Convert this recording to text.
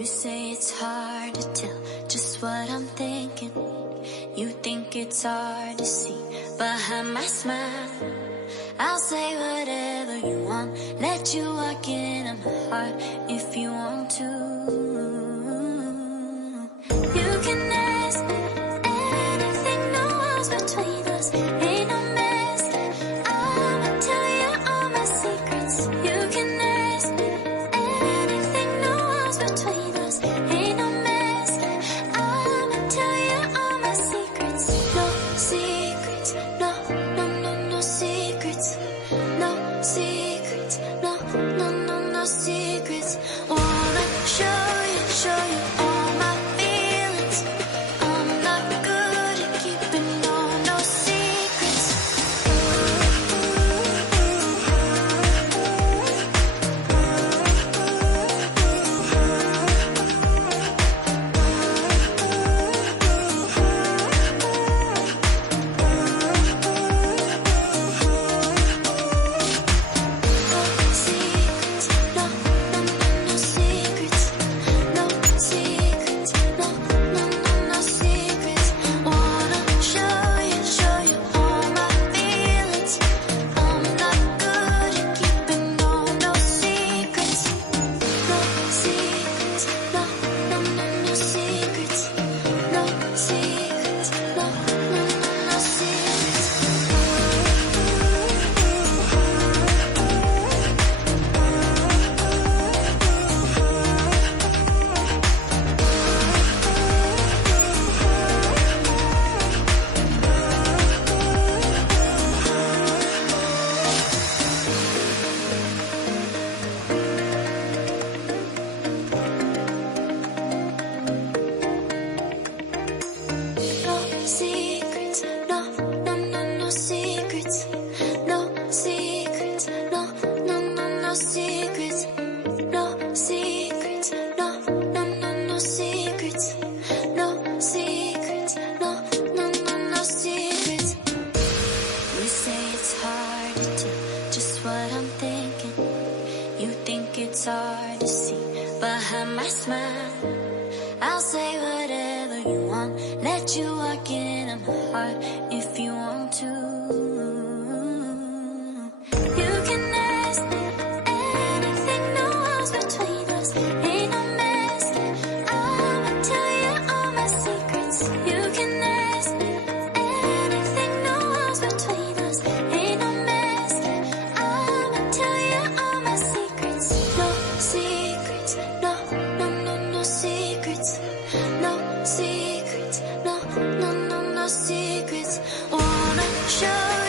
You say it's hard to tell just what I'm thinking. You think it's hard to see behind my smile. I'll say whatever you want, let you walk into my heart if you want to. You can ask me anything, no walls between us, ain't no mask. I'ma tell you all my secrets. You can ask me anything, no walls between us, ain't no mask. I'ma tell you all my secrets. No secrets, no, no, no, no secrets. No secrets, no, no, no, no secrets. Wanna show you all my feelings. I'm not good at keeping no secrets. Secrets, no, no, no, no secrets. No secrets, no, no, no, no secrets. No secrets, no, no, no, no secrets. No secrets, no, no, no, no secrets. You say it's hard to tell just what I'm thinking. You think it's hard to see behind my smile. I'll say whatever you want, let you walk into my heart if you want to. You can ask me anything, no walls between us, ain't no mask. I'ma tell you all my secrets. You can ask me anything, no walls between us, ain't no mask. I'ma tell you all my secrets. No secrets, no, no, no, no secrets. No secrets, no, no, no, no secrets. Wanna show